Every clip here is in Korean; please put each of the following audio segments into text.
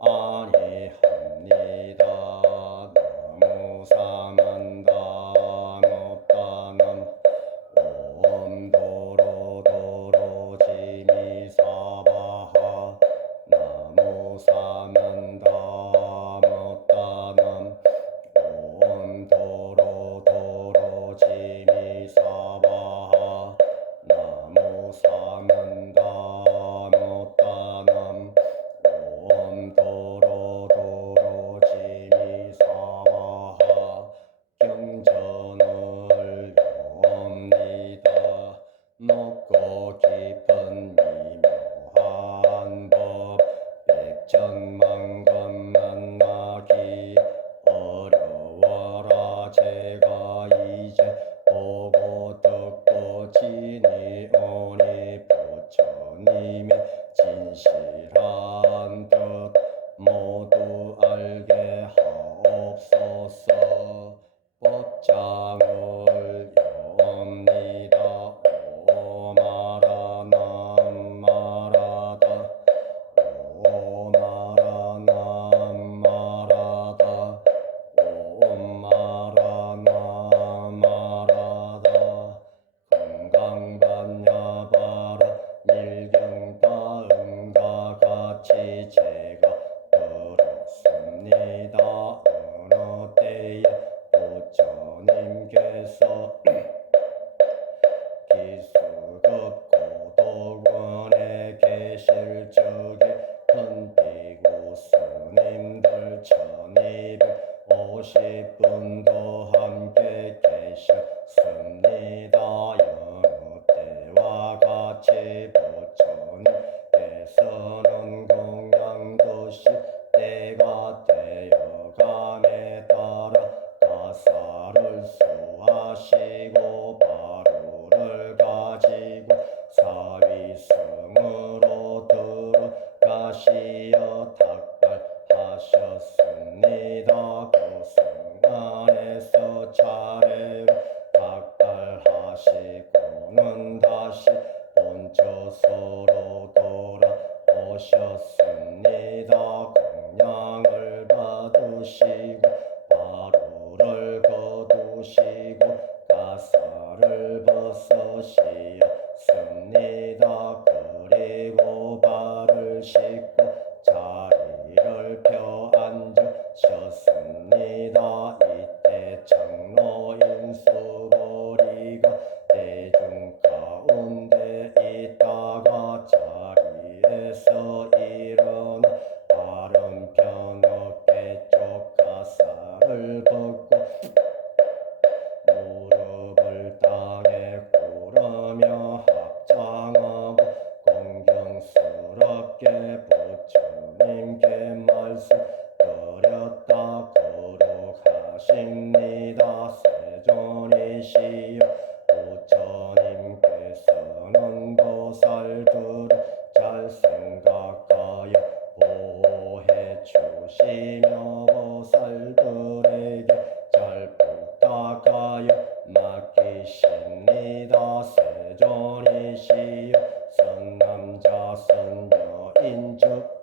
아니합니다. 나무 사만다 못다남 옴도로도로 지미사바하 나무 사만다 못다남 옴도로도로 지미사바하 나무 사만다 못다남 옴도로도로 지미사바하 경전을 옵니다. 높고 깊은 미묘한 법 백천만권 만나기 어려워라. 제가 이제 보고 듣고 지니 오니 부처님의 진실한 뜻 모두 알게 하옵소서. 법장을 엽니다. 오마라 남마라다 오마라 남마라다 오마라 남마라다 금강반야바라 밀경다음과 같이 제가 들었습니다. 어느 때에 부처님께서 기수급 고도원에 계실 적에 큰 비구 스님들 1250분도 함께 계셨습니다. 여느 때와 같이 부처님께서는 공양도시 때가 되어감에 따라 가사를 수하시고 바루를 가지고 사위승으로 들어가시어 닭발하셨습니다. 그 순간에서 차례로 닭발하시고는 다시 본처소로 돌아오셨습니다. 공양을 받으시고 바루를 거두시고 가사를 벗으시었습니다. 그리고 발을 씻고 자리를 펴 앉으셨습니다. 이때 장로 인수보리가 대중 가운데 있다가 자리에서 일어나 다른 어깨 쪽 가사를 벗고 무릎을 땅에 꿇으며 합장하고 공경스럽게 부처님께 말씀드렸다 거룩하십니다. 세존이시여 부처님께서는 보살들을 잘 생각하여 보호해 주시며 보살들에게 잘 부탁하여 맡기십니다. 세존이시여 선남자 선녀인즉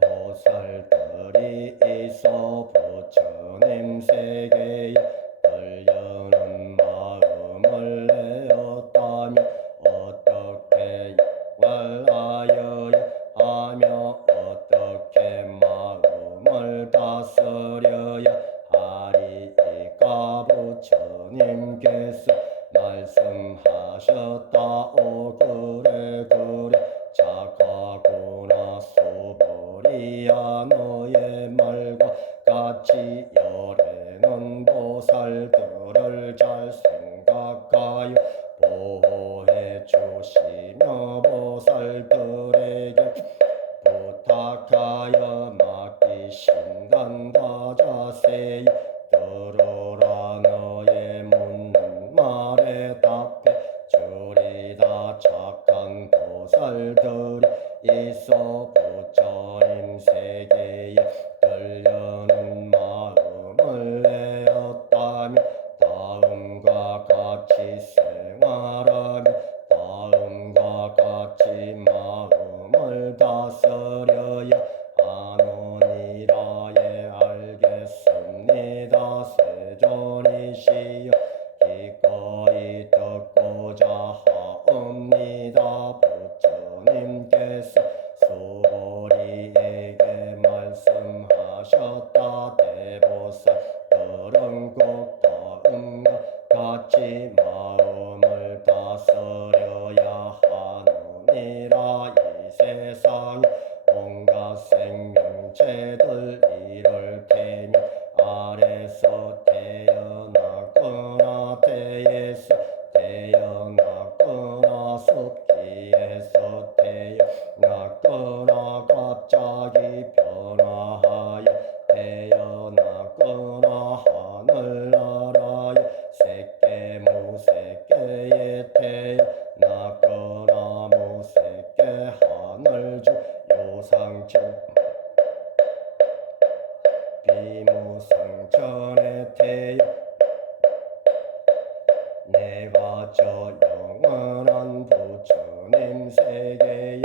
보살들이 있어 부처님 세계에 들려는 마음을 내었다면 어떻게 말하여야 하며 어떻게 마음을 다스려야 하리이까. 부처님께서 말씀하셨다오. 그래 착하구나 소보리야. 너의 말과 같이 열애는 보살들을 잘 생각하여 보호해 주시며 보살들에게 부탁하여 맡기신단다. 자세히 들어라. 너의 묻는 말에 답해 주리다. 착한 보살들이 있어 부처님 세계에 들려는 마음을 천하 대보살들은 꼭 다음과 같이 마음을 다스려야 하느니라. 이 세상 온갖 생명체들 이를 테면 아래서 태어났거나 태에서 태어났거나 습기에서 태어났거나 갑자기 변화하여 태어났거나 하늘나라에 새끼 무새끼에 태어났거나 무새끼 하늘주 요상주 비무성천에 태어 내가 저 영원한 부처님 세계에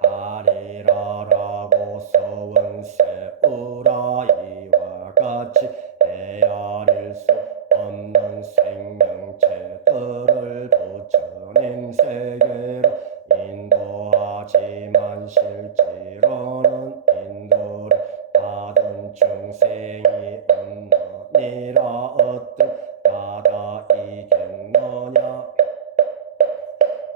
하리라라고 서원 세우라. 이와 같이 헤아릴 수 없는 생명체들을 부처님 세계로 인도하지만 실제로는 인도를 받은 중생이 없느니라. 어떻하다 이겠느냐.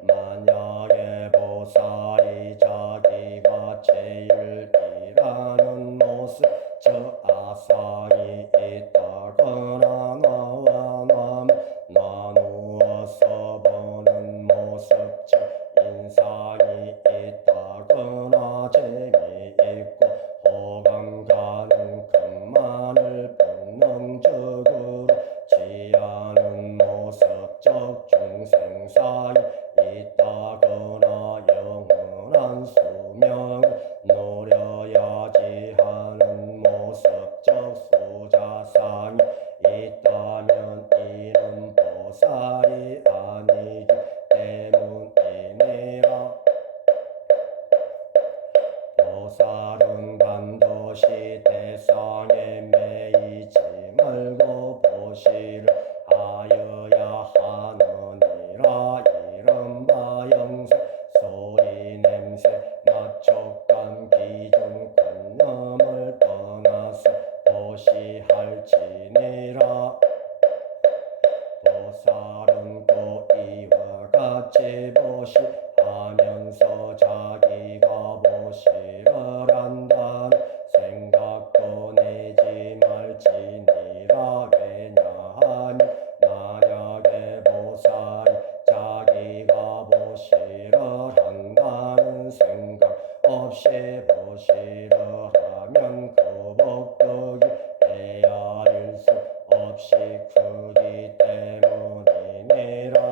만약에 보살이 자기가 제일 일하는 모습 저 아상이 있다거나 나와 나누어서 보는 모습 저 인상이 있다거나 재미있고 호감 가는 것만을 본능적으로 취하는 모습적 중생 사이 있다거나 영원한 수명을 노려야지 하는 모습적 수자상이 있다면 이는 보살이 아니기 때문이니라. 보살은 반드시 대상에 매이지 말고 보시를 하여야 하느니라. 이른바 영생 소리 냄새 맛촉감 기준 관념을 떠나서 보시할지니라. 보살은 또 이와 같이 보시하면서 자기가 보시를 한다는 생각도 내지 말지니라. 왜냐하면 만약에 보살이 자기가 보시를 한다는 생각 없이 보시를 하면 그 복덕이 헤아릴 수 없이 크기 때문이니라.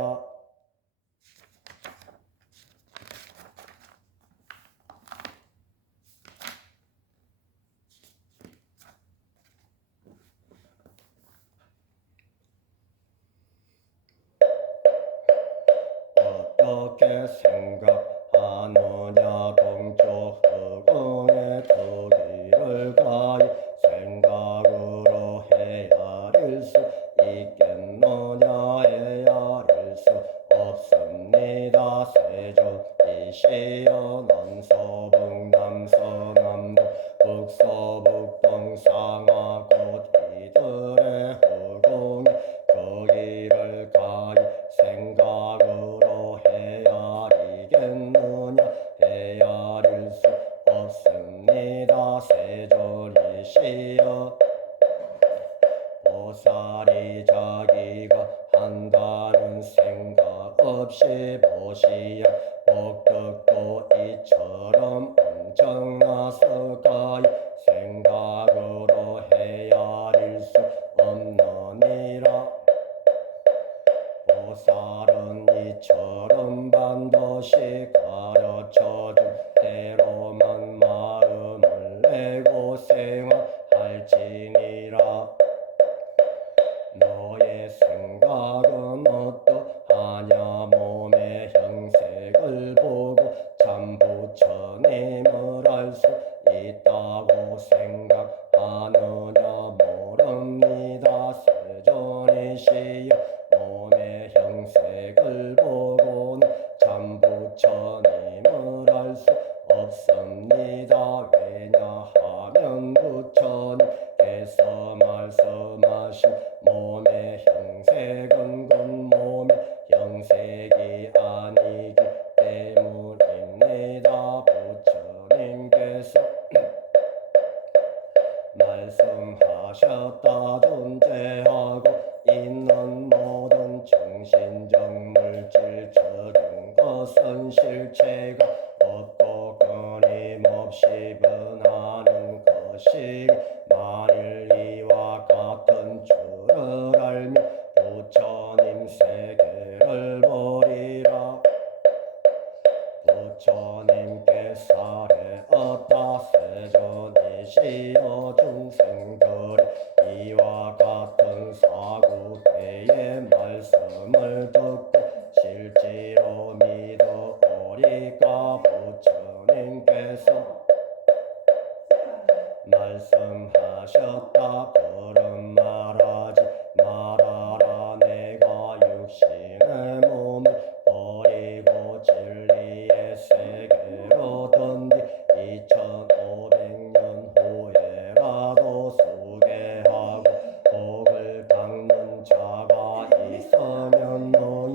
어떻게 생각하느냐. 동쪽 허공에 크기를 가히 생각으로 헤아릴 수 있겠느냐. 헤아릴 수 없습니다. 세존이시여 남서북 남서남북 북서북동 상하 곧 이들의 허공에 거기를 가히 생각으로 헤아리겠느냐. 헤아릴 수 없습니다. 세존이시여 보살이 자기가 한다는 생각 없이 보시야 복덕도 이처럼 엄청나서 가히 생각으로 헤아릴 수 없느니라. 보살은 이처럼 반드시 가르쳐준 대로만 마음을 내고 생활할지니라. 너의 생각은 어떠하냐. 몸의 형색을 보고 참 부처님을 알 수 있다고 생각하느냐. 모릅니다. 세존이시여 몸의 형색을 보고는 참 부처님을 알 수 없습니다. 왜냐하면 말씀하셨다 존재하고 있는 모든 정신적 물질적인 것은 실체가 없고 끊임없이 변하는 것이 만일 이와 같은 줄을 알면 부처님 세계를 보리라. 부처님께 사례었다. 세존이시여 중생들이 이와 같은 사구대의 말씀을 듣고 실제로 믿어오리까. 부처님께서 말씀하셨다. 그럼 말하지 말아라. 내가 육신의 몸을 버리고 진리의 세계로 든뒤 2500년 후에라도 수계하고 복을 닦는 자가 있으면 너희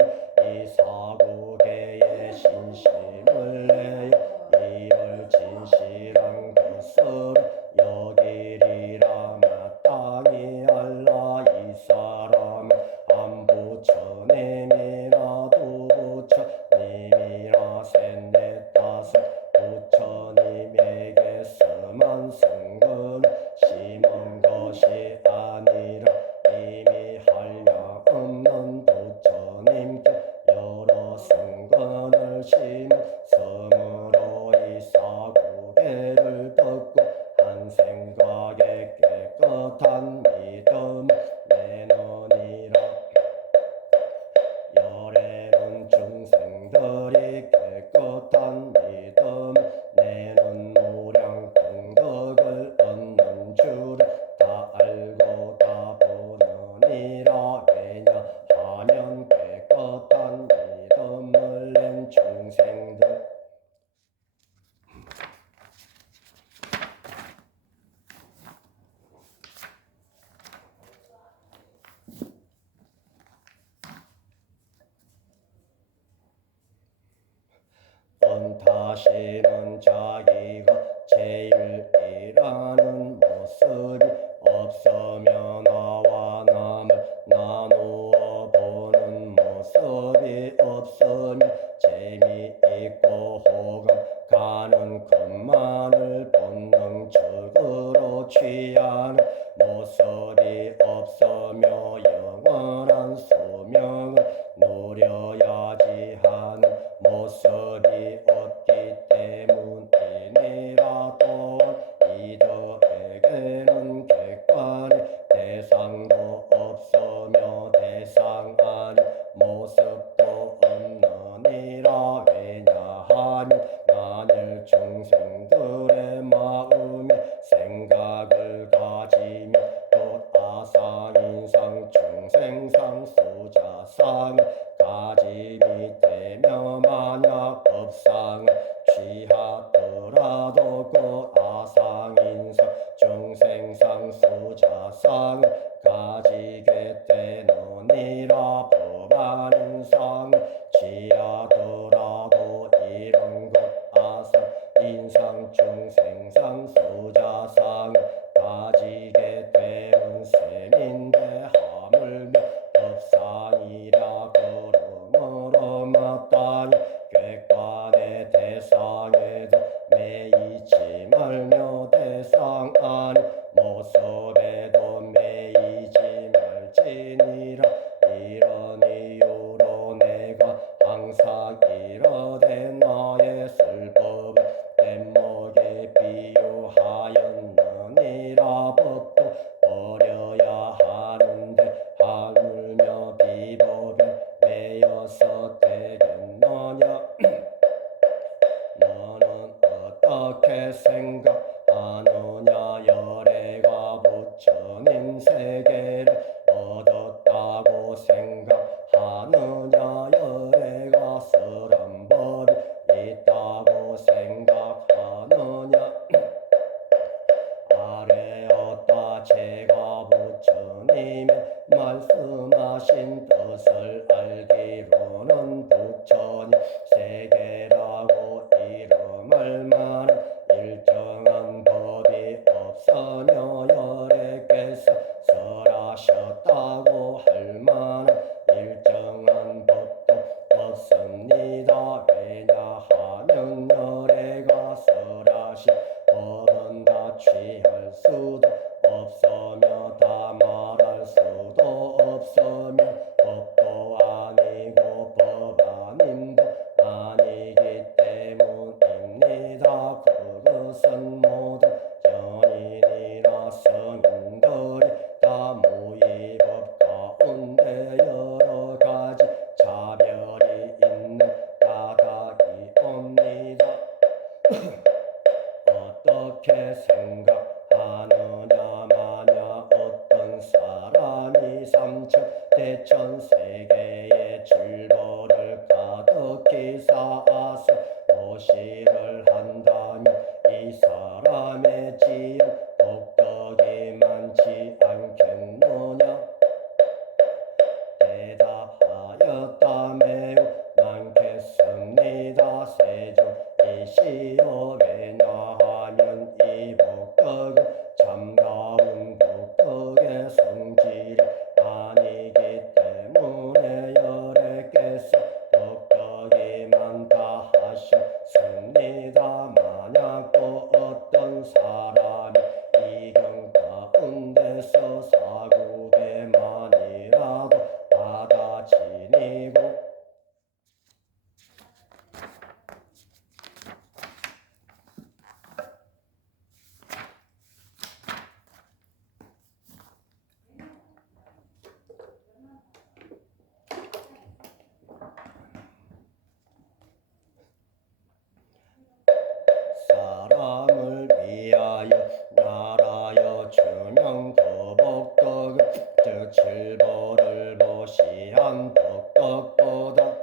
이 사구계의 신심을 내어 이를 진실한 것으로 여기리라. 마땅히 알라. 이 사람은 한 부처님이라 두 부처님이라 셋넷 다섯 부처님에게서만 성근을 심은 것이 아니라 이미 한량 없는 부처님께 여러 성근을 심은 성으로 이 사구계를 듣고 한 생각에 깨끗한 믿음 내놓으니라. 열애는 중생들이 깨끗한 믿음 내는 무량功德을 얻는 줄을 다 알고 다 보느니라. 왜냐하면 깨끗한 믿음을 낸 중생들 다시는 자기가 제일이라는 모습이 없으며 나와 남을 나누어 보는 모습이 없으며 재미있고 호감 가는 것만을 본능적으로 취하는 모습이 없으며 영원한 수명을 누려야지 하는 모습이 없기 때문이니라. 또한 이들에게는 객관의 대상도 없으며 대상 아닌 모습도 없느니라. 왜냐하면 만일 중생들의 마음에 생각을 가지며 곧 아상인상 중생상 수자상을 가짐이 되며 만약 법상을 취하더라도 그 아상인상 중생상 수자상을 가지게 되느니라. 법안인상을 취하더라도 이런 것 아상인상 중생상 수자상을 가지게 되는 셈인데 하물며 법상이라. 그러므로 마땅히 객관의 대상에도 매이지 말며 대상 아닌 모습에도 매이지 말지니라. 이런 이유로 내가 항상 이르되 나의 술법을 뗏목에 비유하였느니라. 법도 버려야 하는데 하물며 비법에 매여서 되겠느냐. 너는 어떻게 생각하느냐. 열애가 부처님 세계를 얻었다고 생각하느냐. 열애가 설한 법이 있다고 생각하느냐. 아뢰었다. 제가 부처님의 말씀하신 뜻을 알기로는 부처님 세계라고 이름할 만한 일정한 법이 없으며 열애 전 세계의 질보를 가득히 쌓아서 도시를 한다면 이 사람의 지은 복덕이 많지 않겠느냐. 대답하였다. 매우 많겠습니다. 세존이시여. 왜냐하면 이 복덕은 참다운 복덕의 성질이 아니기 때문에 여래께서 복덕이 많다 하셨습니다. 만약 또 어떤 사람이 이경 가운데서 사국에만이라도 받아지니고 사람을 위하여 나라여 주명 그 복덕은 즉 질보를 보시한 복덕보다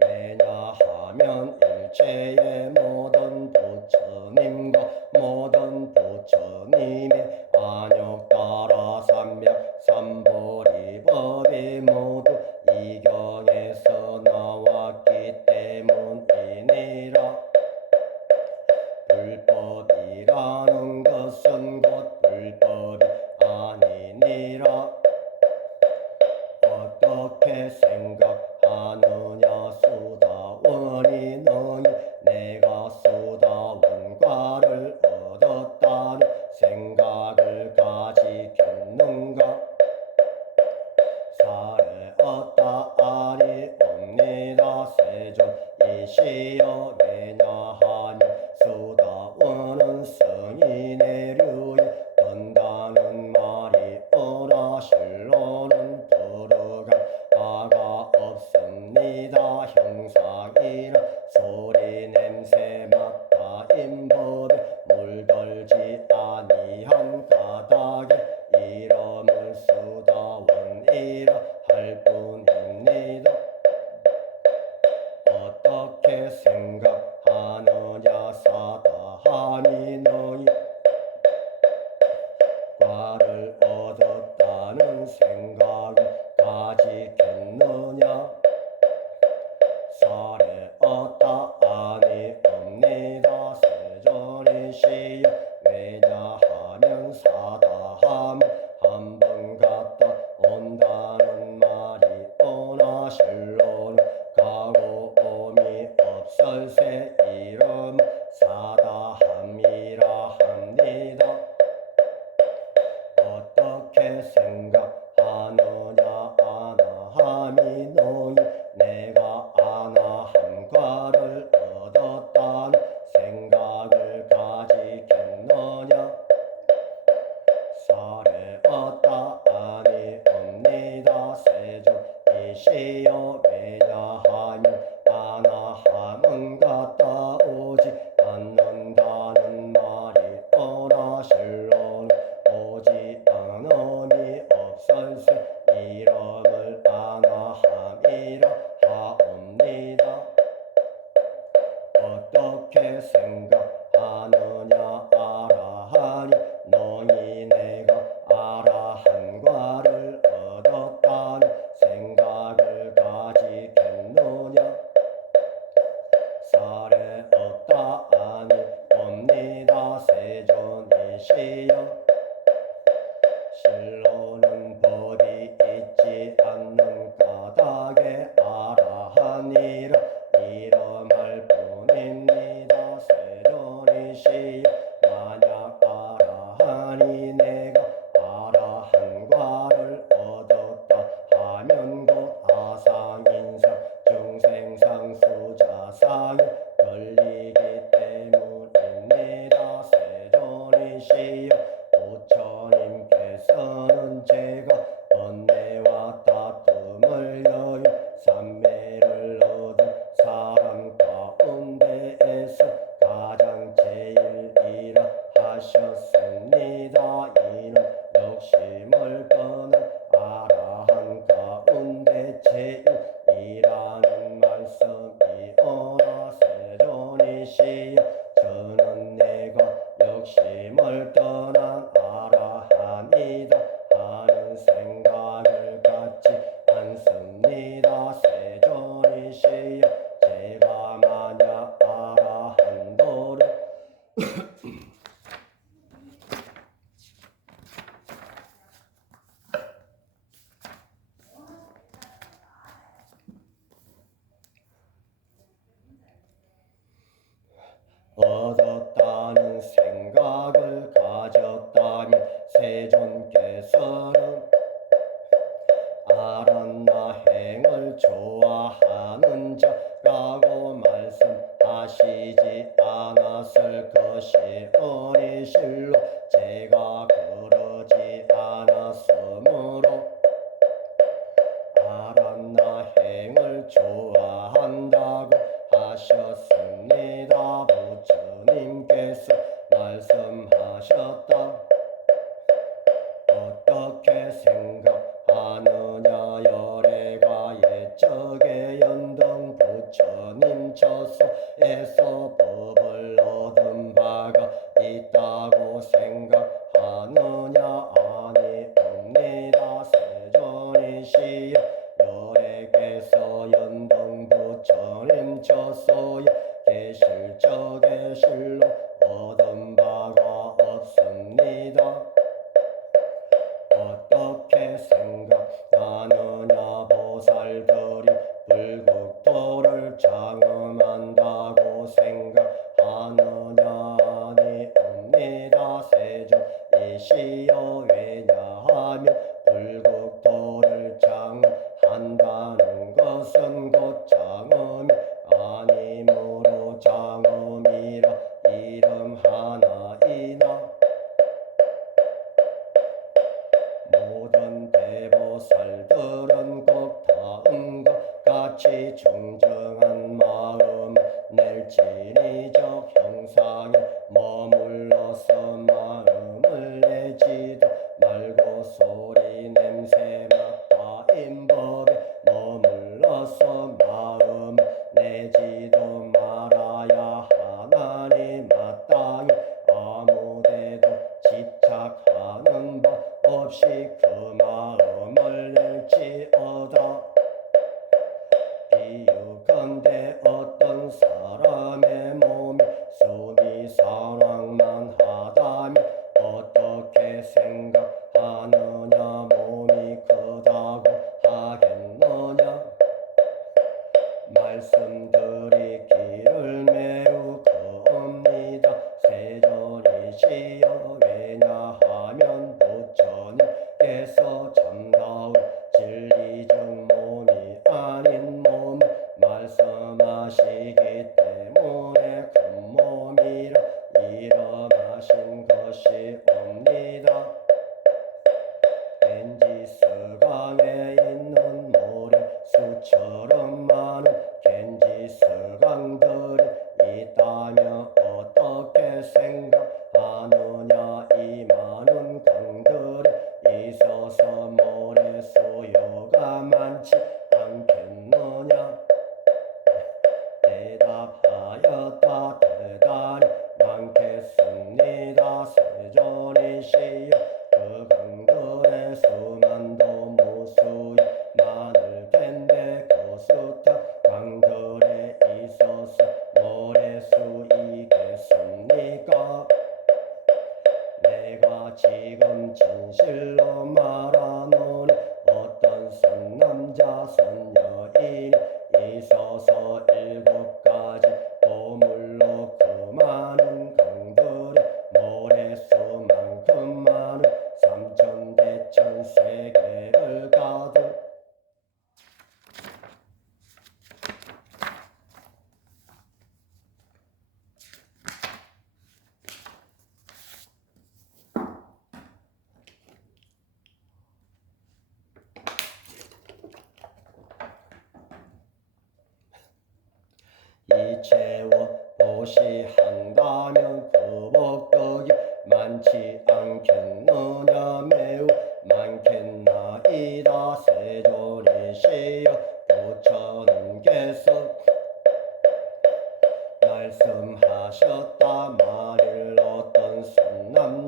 왜냐하면 일체의 모든 부처님과 모든 부처님의 안욕 따라 삼명 삼보리법이 모두 이경에서 나왔기 때문이니라. 불법이라는 것은 곧 불법이 아니니라. 어떻게 생각하느냐. 수다원이 너희 내가 수다원과를 얻었다는 생각을 가지겠는가. 사례었다. 아니옵니다. 세존이시여. 왜냐하면 수다원은 성인의 류에 든다는 말이 오라. 실로는 들어간 바가 없습니다. 형상이나 소리 냄새 맡아 인법에 물들지 아니한 가닥에 이름을 수다원이라 할 뿐입니다. 어떻게 생각하느냐. 사다하니 너희 과를 얻었다는 생각을 가지겠느냐. 사례었다. 아니옵니다. 세존이시여. 왜냐하면 사다함은 한 번 갔다 온다는 말이 오나. 실로는 가고 옴이 없을세 이름 사다함이라 합니다. 어떻게 생각하느냐. 아나함이 너희 내가 아나함과를 얻었다는 생각을 가지겠느냐. 사례었다. 아니옵니다. 세존이시여. 왜냐하면 아나함은 갔다 오지 않는다는 말이 오나. 실로는 오지 않음이 없을세 이름을 아나함이라 하옵니다. 어떻게 생각하느냐. 아라하니 너희 내가 아라한과를 얻었다는 생각을 가지겠느냐. 사례었다. 아니옵니다. 세존이시여. 실로는 법이 있지 않는 까닭에 아라하니라 이름할 뿐입니다. 세존이시여. 만약 아라하니 내가 아라한과를 얻었다 하면 곧 아상인상 중생상 수자상에 걸리기 때문입니다. 세존이시여. 부처님께서는 제가 번뇌와 다툼을 여유 삼매를 얻은 사람 가운데에서 가장 제일이라 하셨습니다. 이는 욕심을 떠난 다음을 떠난 아라한이다 하는 생각을 갖지 않습니다. 세존이시여 제가 만약 아라한도를 얻었다는 생각을 가졌다면 세존께서는 아란나행을 좋아하는 자라고 말씀하시지 않았을 것이오니 실로 제가 그러지 않았으므로 아란나행을 좋아한다고 하셨습니다. 부처님께서 말씀하셨다. 어떻게 생각하느냐 열애가 옛적에 연등 부처님 처소에서 법을 얻은 바가 있다고 생각하느냐 아니옵니다. 세존이시여 열애께서 연등 부처님 처소에 계실 적에 실로 얻은 바가 없습니다. 어떻게 생각하느냐 보살들이 불국토를 장엄한다고 생각하느냐 아니옵니다. 세존이시여 왜냐하면 불국토를 장엄한다는 것은 곧 장엄이 아니므로 장엄이라 이름 하나이나 모든 대보살들은 꼭 다음과 같이 정정한 마음 낼 진리적 형상에 머물러서 마음을 내지도 말고 소리 냄새 맡아 인법에 머물러서 마음 내지도 말아야 하나니 마땅히 아무데도 집착하는 법 없이 그 마음을 낼지어다. 비유컨대 어떤 사람의 몸이 숨이 사랑만 하다면 어떻게 생각하느냐 몸이 크다고 하겠느냐. 말씀드리기를 매우 겁니다. 세존이시여 왜냐하면 부처님께서 참다운 진리적 몸이 아닌 몸을 말씀하시기 때문에 큰 몸이라 이름하신 것이옵니다. 겐지스강에 있는 모래수처럼 많은 겐지스강들이 있다면 어떻게 생각하느냐. 이 많은 강들이 있어서 모래수요가 많지 않겠느냐. 대답하였다. 대단히 많겠습니다. 세존이시여 그 강들의 수만도 무수히 많을 텐데 그 숱한 강들에 있어서 모래수이겠습니까? 내가 지금 진실로 말하노니 어떤 선남자 선여인이 있어서 7가지 보물로 그 많은 강들에 모래수만큼 많은 삼천대천 세계를 가득 이채워 보시한다면 그 복덕이 많지 않겠느냐. 매우 많겠나이다. 세존이시여 부처님께서 말씀하셨다. 만일 어떤 선남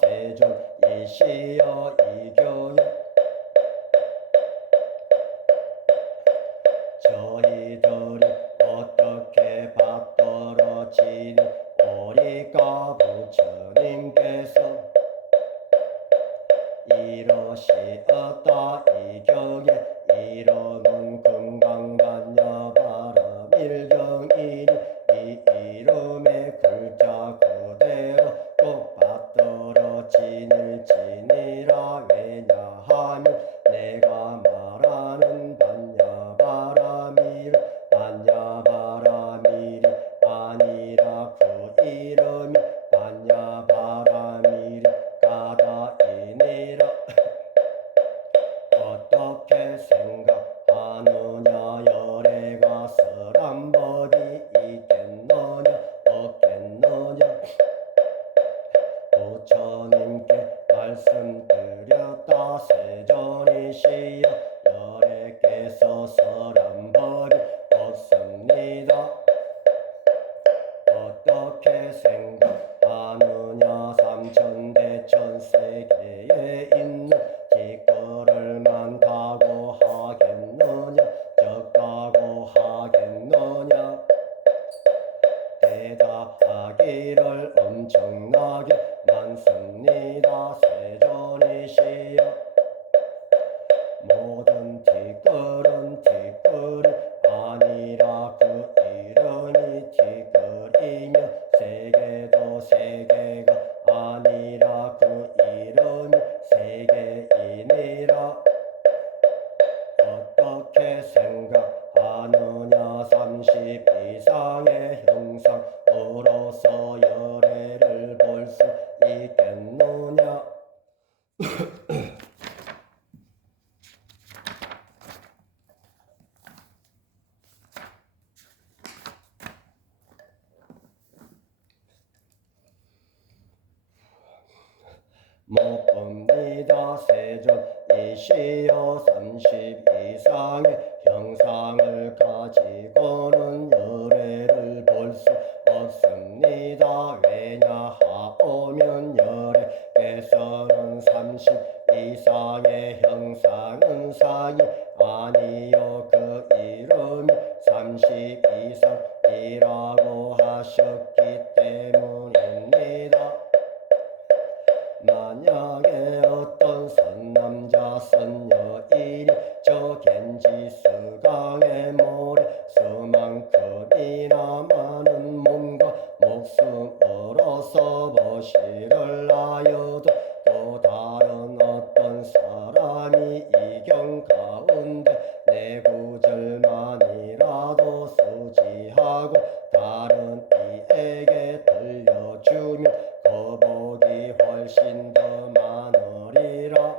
세존 이시여 이교여 저희들이 어떻게 받들어지니 오리가 부처님께서 이러시었다 이경에 이름은 금강반야바람 일경이니 이 이름의 글자 그대로 꼭 받들어지니라 왜냐하면 내가 말하는 반야바람이를 반야바람일이 아니라 그 이름이 반야바람일이 까다이니라 어떻게 생각하느냐 열애가 설한법이 있겠느냐 없겠느냐 부처님께 말씀드렸다 세존이시여 열애께서 설한법이 없습니다 어떻게 생각하느냐 삼천대천 세계에 있는 티끌을 많다고 하겠느냐 적다고 하겠느냐 대답하기를 엄청나게 많습니다 세존이시여 모든 티끌은 티끌이 아니라 그 이름이 티끌이며 세계도 세계가 아니라 그 이름이 세계이니라 어떻게 생각하느냐 30 이상의 형상으로서 열애를 볼 수 있겠느냐 못 봅니다 세존 이시여 30 이상의 형상을 가지고는 열애를 볼 수 없습니다 왜냐하오면 열애께서는 30 이상의 형상은 사이 아니요 그 이름이 30 이상이라고 하셨기 때문입니다 만약에 어떤 선남자 선여인이 저 겐지스강의 모래 수만큼이나 많은 몸과 목숨으로서 보시를 하여도 또 다른 어떤 사람이 이경 가운데 내 구절만이라도 수지하고 다른 이에게 들려주면 그 복이 훨씬 더 많으리라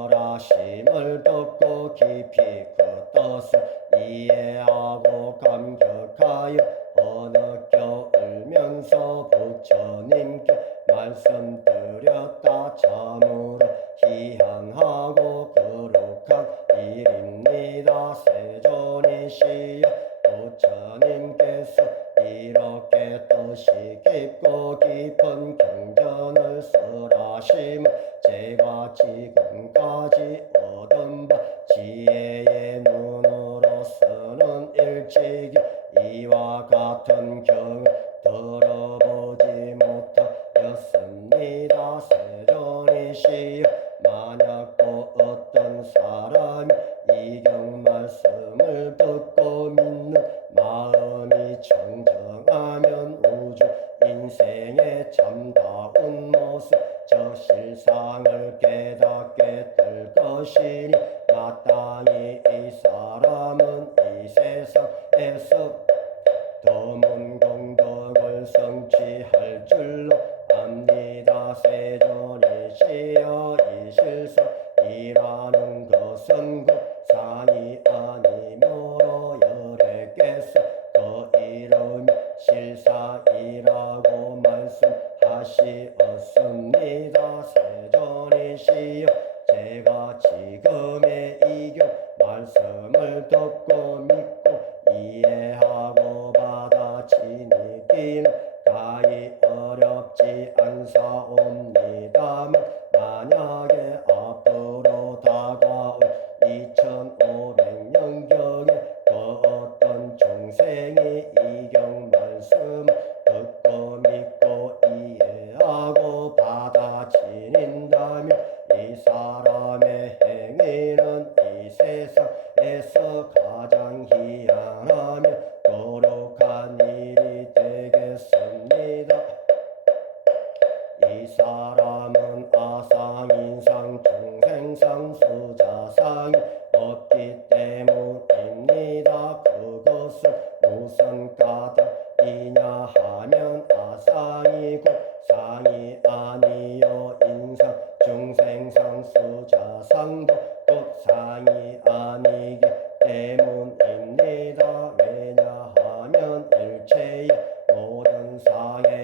이경설하심을 듣고 깊이 그 뜻을 이해하고 감격하여 어느껴 울면서 부처님께 말씀드렸다 참으로 희한하고 거룩한 일입니다 세존이시여 부처님께서 이렇게 뜻이 깊고 깊은 경전을 설하심을 제가 지금까지 얻은 바 지혜의 눈으로서는 일찍이 이와 같은 경을 들어보지 못하였습니다 세존이시여 만약 또 어떤 사람이 이경 말씀을 듣고 믿는 마음이 청정하면 우주 인생의 참다운 모습 저 실상을 깨닫게 될 것이니 마땅히 이 사람은 이 세상에서 드문 공덕을 성취할 줄로 압니다 세존이시여 이 실상이라는 것은 곧 산이 아니므로 열애께서 그 이름이 실사이라고 말씀하시었습니다 세존이시여 제가 지금의 이경 말씀을 듣고 믿고 이해하고 받아치니기는 가히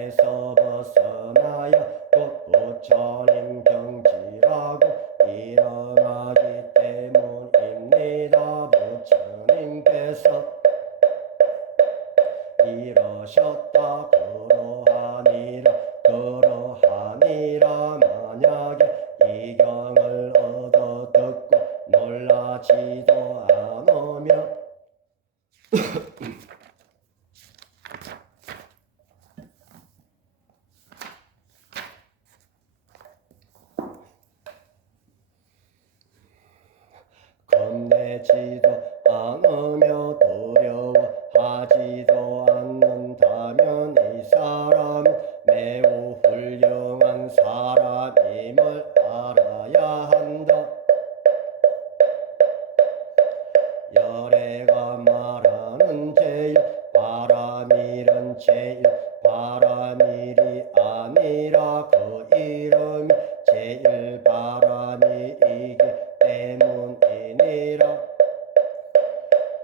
에서 벗어나야 곧 부처님 경지라고 이름하기 때문입니다. 부처님께서 이러셨다 그러하니라 만약에 이 경을 얻어 듣고 놀라지도 않으며 겁내지도 않으며 두려워하지도 않는다면 이 사람은 매우 훌륭한 사람임을 알아야 한다. 열애가 말하는 제일 바라밀은 제일 바라밀이 아니라 그 이름이 제일 바라밀이기 때문이니라.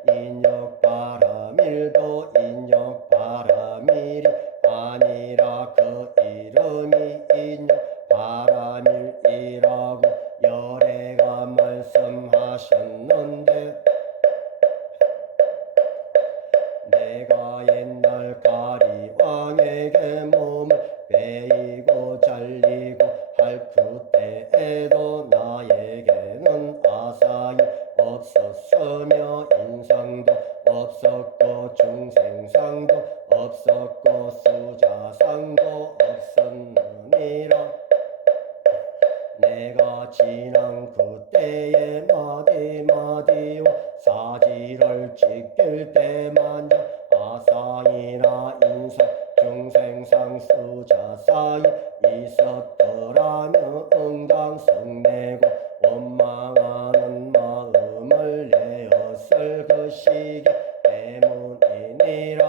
인력바라밀도 인력바라밀이 아니라 그 이름이 인력바라밀이라고 열애가 말씀하셨는데 내가 옛날 가리왕에게 몸을 베이고 잘리고 할 그때에도 나에게는 아상이 없었으며 인상도 없었고 중생상도 없었고 수자상도 없었느니라. 내가 지난 그때에 마디마디와 사지를 지킬 때마다 아상이나 인상 중생상 수자상이 있었더라면 응당성내고 원망하는 마음을 내었을 것이기 때문이니라.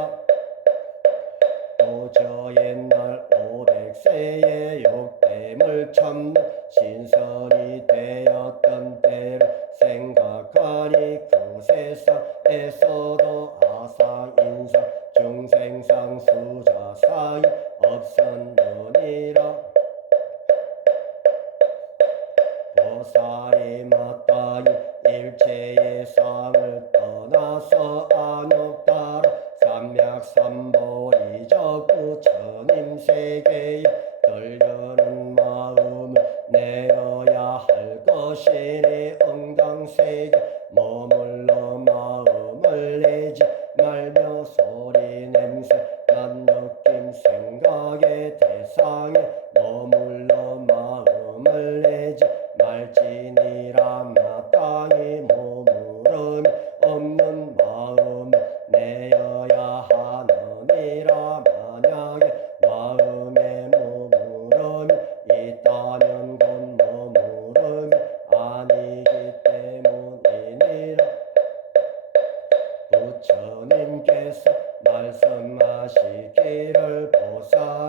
또 저 옛날 500세의 욕됨을 참는 신선이 되었던 때를 생각하니 그 세상에서도 아상 인상 중생상 수자상이 없었느니라. 보살이 마땅히 일체의 상을 떠나서 안욕따라 삼맥삼보리적 부처님 세계에 들려는 마음을 내어야 할 것이니 응당세계 머물러 마음을 내지 말며 소리 냄새 난 느낌 생각의 대상에 머물러 마음을 내지 말지니라. 마땅히 머무름이 없는 마음을 내어야 하느니라. 만약에 마음에 머무름이 있다면 곧 머무름이 아니기 때문이니라. 부처님께서 말씀하시기를 보살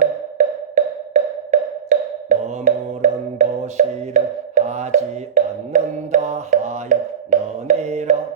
머무른 보시를 하지 않는다 하였느니라.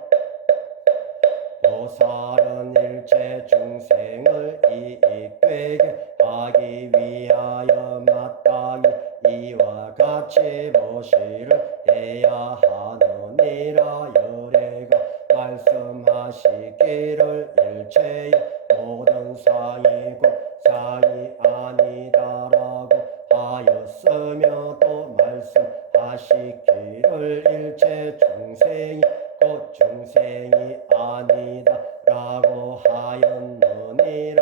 보살은 일체 중생을 이익되게 하기 위하여 마땅히 이와 같이 보시를 해야 하느니라. 열애가 말씀하시기를 일체의 모든 상이 곧 상이 아니다라고 하였으며 또 말씀하시기를 일체 중생이 곧 중생이 아니다라고 하였느니라.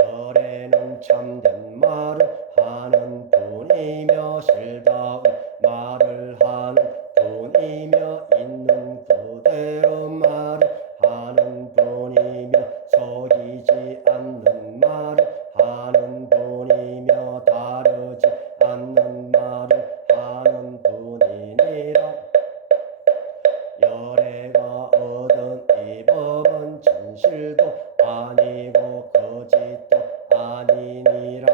열애는 참된 말을 하는 분이며 실다운 말을 하는 분이며 있는 그대로 말을 하는 분이며 속이지 않는 말을 하는 분이며 다르지 않는 말을 하는 분이니라. 열애가 얻은 이 법은 진실도 아니고 거짓도 아니니라.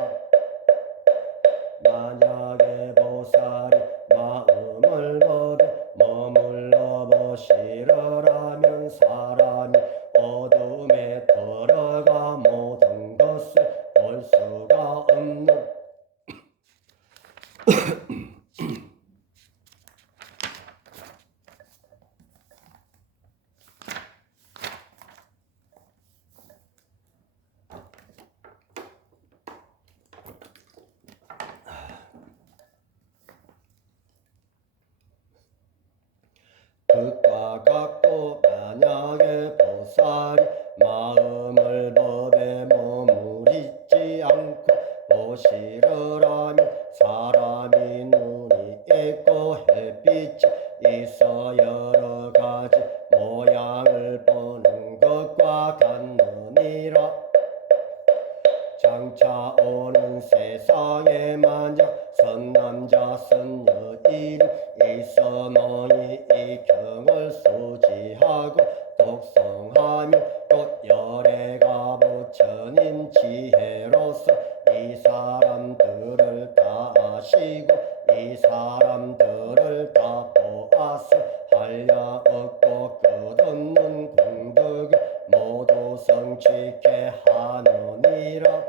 갖고 만약에 보살이 마음을 법에 머무르지 않고 보시를 하면 사람이 눈이 있고 햇빛이 있어 여러 가지 모양을 보는 것과 같느니라. 장차 오는 세상에 만약 선남자 선여인이 있어 너희 이 경을 수지하고 독성하며 곧 열애가 부처님 지혜로서 이 사람들을 다 아시고 이 사람들을 다 보아서 한량 없고 끝없는 공덕을 모두 성취케 하느니라.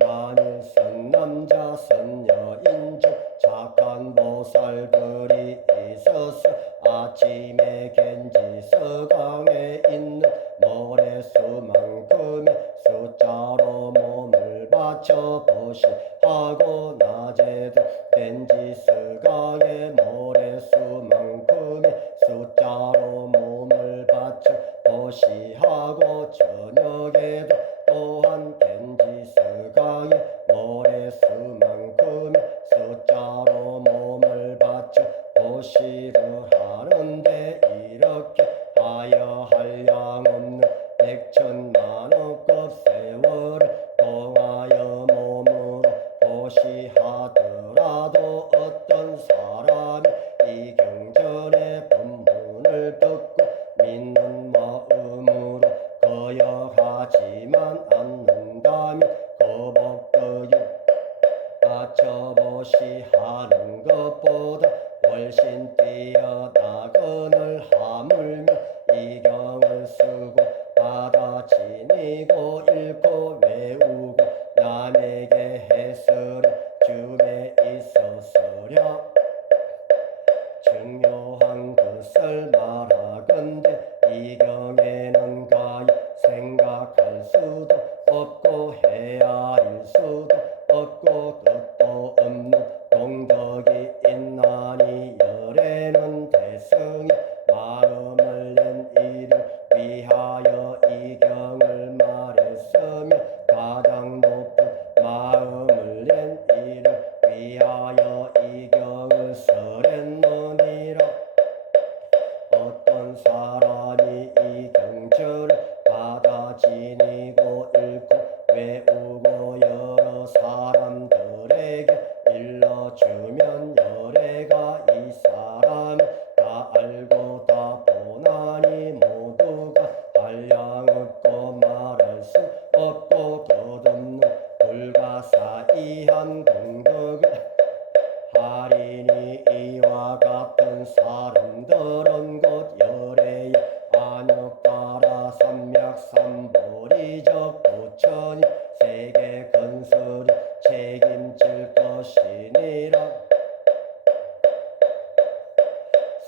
만일 선남자 선여인즉 착한 보살들이 있어서 아침에 겐지서강에 있는 모래수만큼의 숫자로 몸을 받쳐 보시하고 낮에도 겐지서강의 모래수만큼의 숫자로 몸을 받쳐 보시하고 저녁에도 또한 겐지서강의 모래수만큼의 숫자로 몸을 받쳐 보시를 하는데 이렇게 하여 한량 없는 백천만억급 세월을 통하여 몸으로 보시하더라도 어떤 사람이 이 경전의 법문을 듣고 믿는 마음으로 거역하지만 않는다면 그 법도유 받쳐보시하는 것보다 훨씬 뛰어나거늘 하물며 이 경을 쓰고 받아 지니고 읽고 외우고 남에게 해설을 줌에 있어서랴. 중요한 것을 말하건대 이 경에는 가히 생각할 수도 없고 헤아릴 수도 없고 끝도 없는 공덕이 있나니 열애는 대승이 마음을 낸 이를 위하여 이 경을 말했으며 가장 높은 마음을 낸 이를 위하여 이 경을 설했느니라. 어떤 사람이 이 경전을 받아 지니고 읽고 외우고 여러 사람들에게 일러주면 열애가 이 사람을 다 알고 다 보나니 모두가 한량 없고 말할 수 없고 끝없는 불가사의한 공덕을 하리니 이와 같은 사람들은 곧 열애의 안욕가라 삼맥삼보리적 부처님 세계 건설을 책임질 것이니라.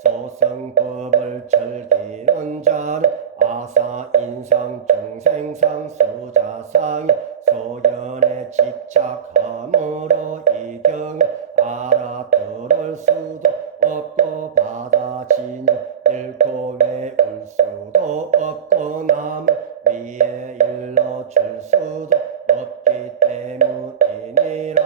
소승법을 즐기는 자는 아사 인상 중생상 수자상이 소견에 집착함으로 이 경을 알아들을 수도 없고 받아지니 읽고 외울 수도 없고 남을 위에 일러줄 수도 없기 때문이니라.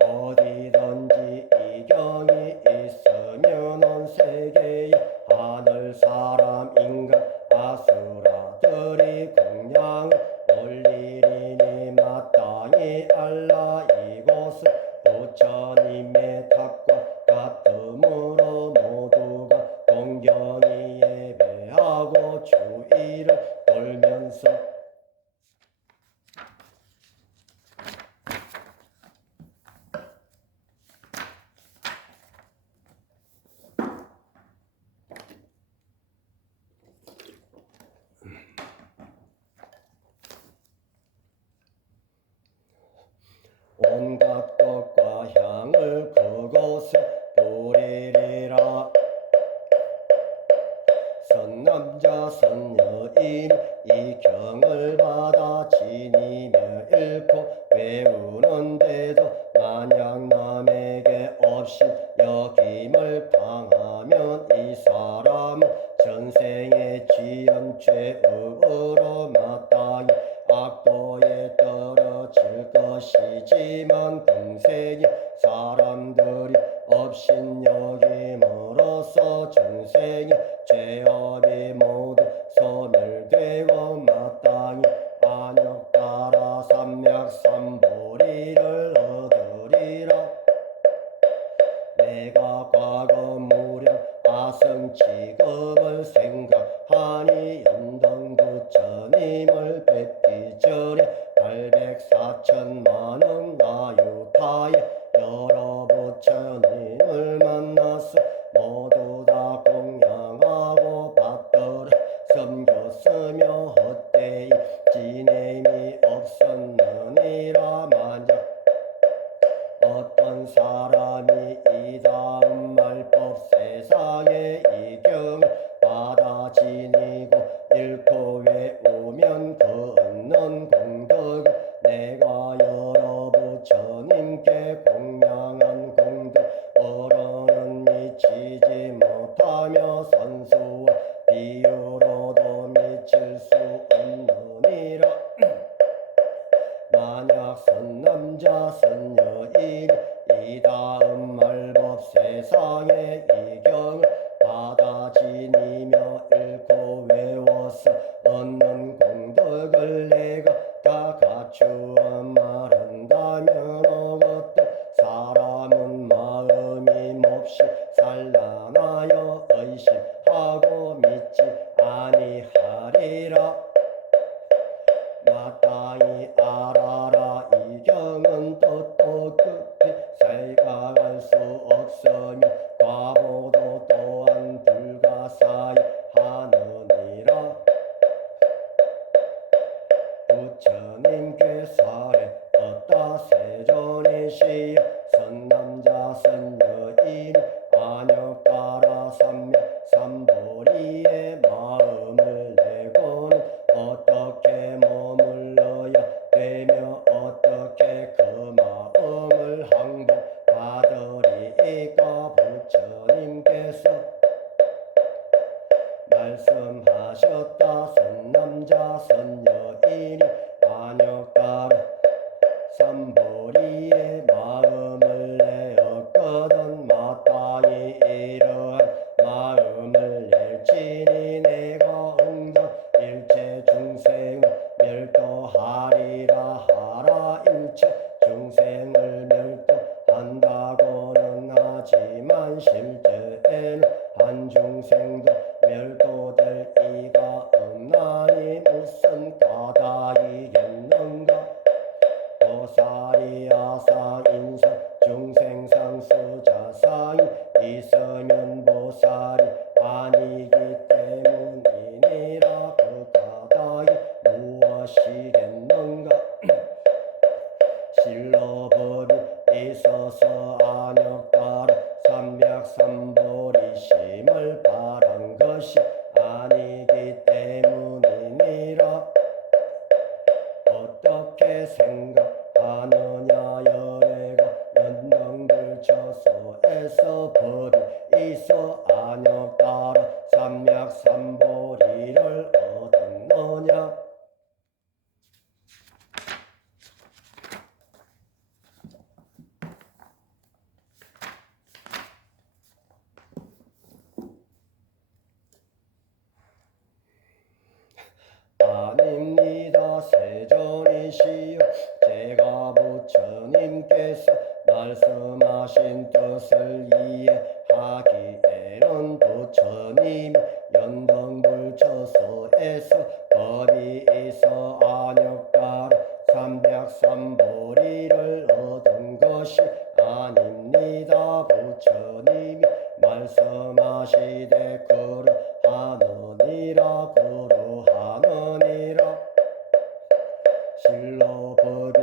어디든지 이 경이 있으면은 세계의 하늘 사람 인간 아수라들이 공양을 올리리니 마땅히 알라. 이곳은 부처님의 탑과 같으므로 모두가 공경히 예배하고 주의를 돌면서 온갖 꽃과 향을 그곳에 뿌리리라. 선남자 선여인 이 경을 받아 지니며 읽고 외우는데도 만약 남에게 없이 여김을 당하면 삼맥삼보리를 얻으리라. 내가 과거 무량 아성지급을 생각하니 연동 부처님을 뵙기 전에 804천만억 나유타에 여러 부처님을 만나서 모두 다 공양하고 받들어 섬겼으며 헛되이 지냄이 없었느니라. 만약 어떤 사람이 이 다음 말법 세상에 이 경을 받아 지니고 읽고 외우면 그 얻는 공덕을 내가 여러 부처님께 공양한 공덕으로는 미치지 못하며 선수와 비유로도 미칠 수 없느니라. 만약 선남자 선여인이 이 다음 말법 세상에 이 경을 받아 지니며 읽고 외워서 얻는 공덕을 내가 다 갖추어 말한다면 어떤 사람은 마음이 몹시 산란하여 의심하고 믿지 아니하리라. 마땅히 알아라. 이 경은 뜻도 끝이 생각할 수 없으며 과보도 또한 불가사의 하느니라. 부처님께서 어따 세존이시여 선남자 선여인이 안역가라 삼맥삼보리의 마음을 내고는 어떻게 머물러야 되며 어떻게 그 마음을 항복받으리까. 부처님께서 말씀하셨다. 선남자 선여인이 안역가라 삼보리의 마음을 내었거든 마땅히 이러한 마음을 낼지니 내가 응당 일체 중생을 멸도하리라 하라. 일체 중생을 멸도한다고는 하지만 실제에는 한 중생도 멸도될 이가 없나니 무슨 까닭이겠는가. 보살이야사 인상 중생상수자상이 있으면 보살이 아니기 때문이니라. 그 까닭이 무엇이겠는가. 실로 법이 있어서 안역가라 삼맥삼보리심을 바란 것이 아니기 때문이니라. 어떻게 생각하느냐. 열애가 연등불처소에서 법이 있어 안역가라 삼맥삼보리를 얻었느냐. 아닙니다. 세존이시여 제가 부처님께서 말씀하신 뜻을 이해하기에는 부처님이 연등불처소에서 법이 있어 안역가라 삼백삼보리를 얻은 것이 아닙니다. 부처님이 말씀하시되 그러하느니라. 그러하느니라. 실로 법이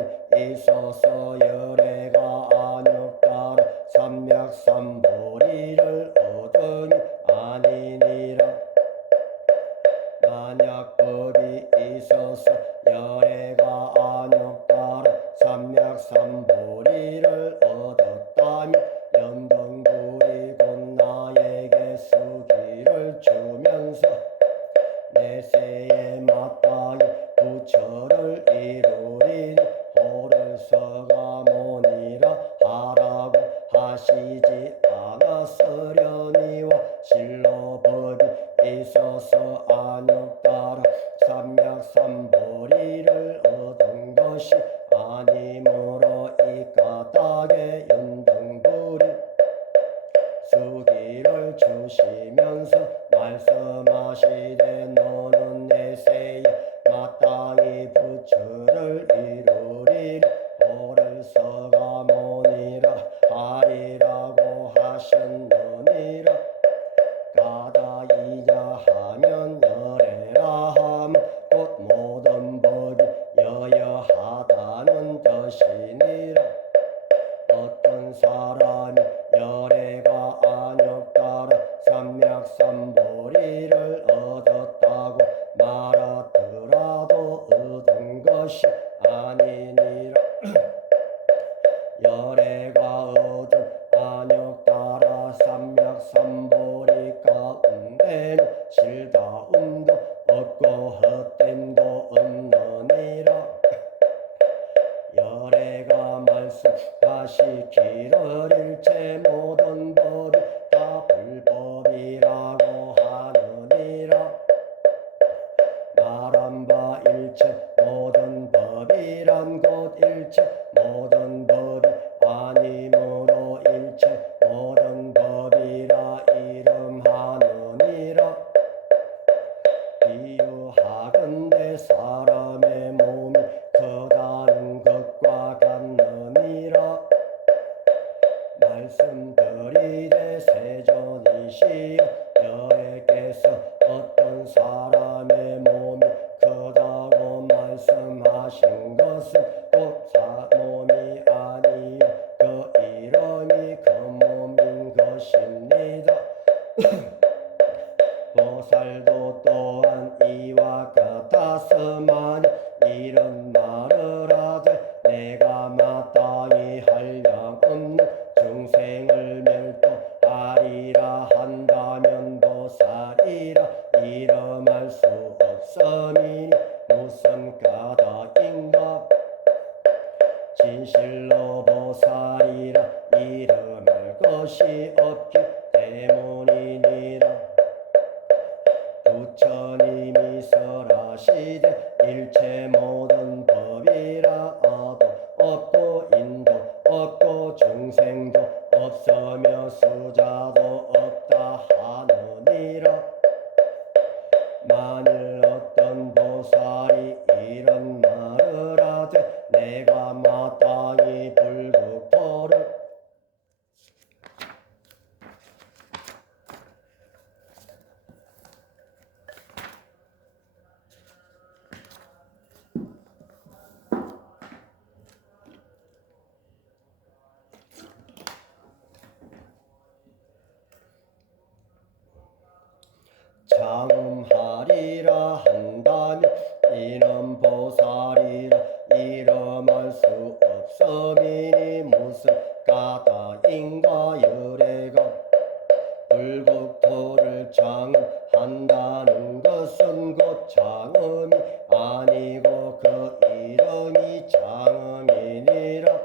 있어서 열애가 안역가라 삼맥삼보리를 얻으니 아니니라. 만약 법이 있어서 열애가 안역가라 삼맥삼보리를 얻었다면 연등불이 곧 나에게 수기를 주면서 내세에 마땅히 부처를 이루리니 호를서가모니라 하라고 하시지 않았으려니와 실로 법이 있어서 안역가라 삼맥삼보리를 것이니라. 어떤 사람이 열애가 안욕 따라 삼맥삼보리를 얻었다고 말하더라도 얻은 것이 아니니라. 열애가 얻은 안욕 따라 삼맥삼보리 가운데는 실다움도 없고 헛됨도 없느니라. 열애가 말씀하시기를 일체 모든 법이 다 불법이라고 하느니라. 말한 바 일체 모든 법이란 곧 일체 모든 법이 아니므로 일체 모든 법이라 이름하느니라. 비유하건대 사람의 몸이 크다는 것과 같느니라. 말씀드리되 세존이시여 여에게서 어떤 사람의 몸이 크다고 말씀하신 것은 곧 몸이 아니요 그 이름이 그 몸인 것입니다. 보살도 또한 이와 같았으마니 이런 말을 하되 내가 마땅히 한량없는 중생을 멸도하리라 한다면 보살이라 이름할 수 없으니 무슨 까닭인가. 진실로 보살이라 이름할 것이 없기 때문이니라. 부처님이 설하시되 일체 모든 법이라 아도 없고 인도 없고 중생도 없으며 수자도 없다 하느니라. 만일 어떤 보살이 이런 말을 하되 내가 마땅히 불국토를 장음하리라 한다면 이는 보살이라 이름할 수 없으니 무슨 까닭인가. 열애가 불국토를 장음한다는 것은 곧 장음이 아니고 그 이름이 장음이니라.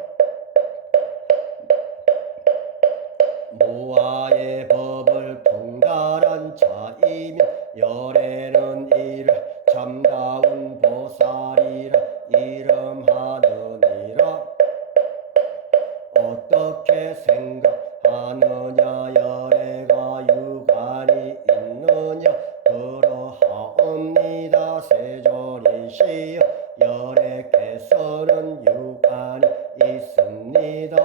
무아의 법을 통달한 자이며 열애는 이를 참다운 보살이라 이름하느니라. 어떻게 생각하느냐. 열애가 유관이 있느냐. 그러하옵니다. 세존이시여 열애께서는 유관이 있습니다.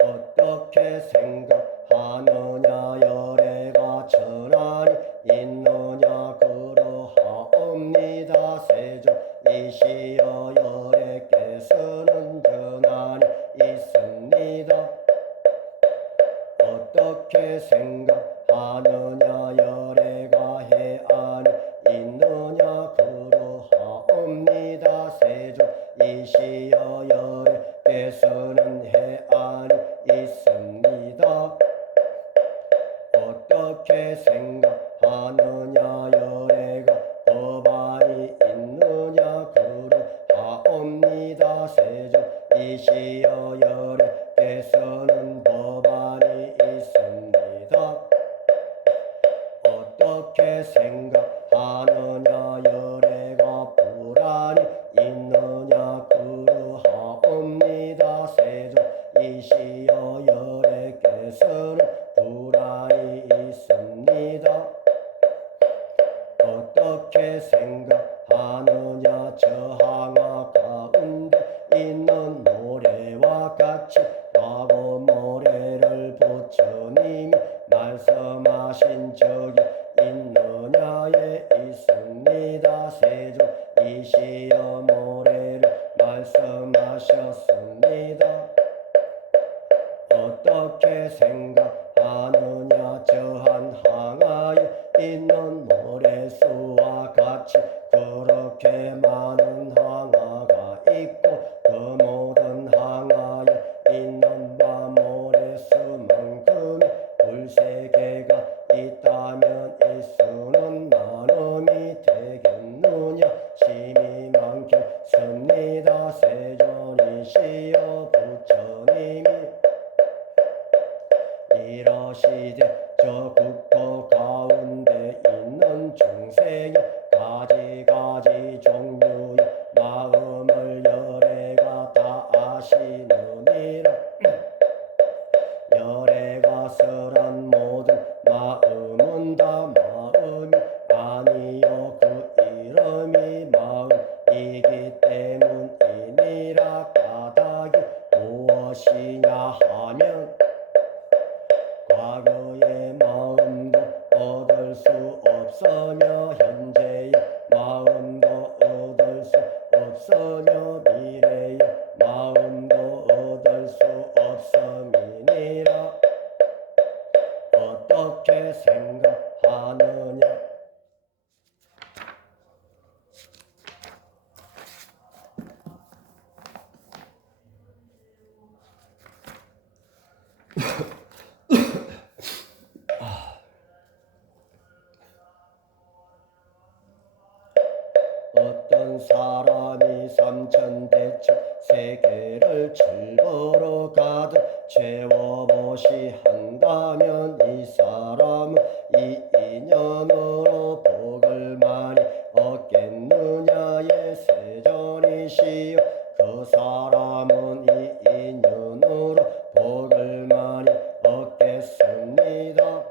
어떻게 생각하느냐. 열애가 천안이 있느냐. 그러하옵니다. 세존이시여 열애께서는 천안이 있습니다. 어떻게 생각하느냐. 열애가 해안이 있느냐. 그러하옵니다. 세존이시여 열애께서는 해안이 있습니다. 어떻게 생각하느냐. 열애가 법안이 있느냐. 그러하옵니다. 세존이시여 열애께서는 법안이 있습니다. 어떻게 생각하느냐. 열애가 불안이 있느냐. 그러하옵니다. 세존이시여 열애께서는 불안이 있습니다. 어떻게 생각하느냐. 저항아 가운데 있는 모래와 같이 라고 모래를 부처님이 말씀하신 적이 있느냐에 있습니다. 세존이시여 모래를 말씀 하셨습니다. 어떻게 생각하느냐 저한 항하에 있는 모래수와 같이 그렇게 많은 항아가 있고 그 모든 항아에 있는 바 모래수만큼의 물세개가 있다면 이 수는 많음이 되겠느냐 심히 많겠습니다. 세존이시여 부처님이 이러시되 저 국토 가운데 있는 중생이 가지가지 종류의 마음을 열애가 다 아시느니라. 열애가 설한 모든 마음은 다 마음이 아니요 그 이름이 마음이기 때문이니라. 까닭이 무엇이냐 하면 과거의 마음도 얻을 수 없으며 현재의 마음도 얻을 수 없으며 미래의 마음도 얻을 수 없음이니라. 어떻게 생각하느냐 어떤 사람이 삼천대천 세계를 즐거러 가득 채워보시 한다면 이 사람은 이 인연으로 복을 많이 얻겠느냐의 세존이시여 그 사람은 이 인연으로 복을 많이 얻겠습니다.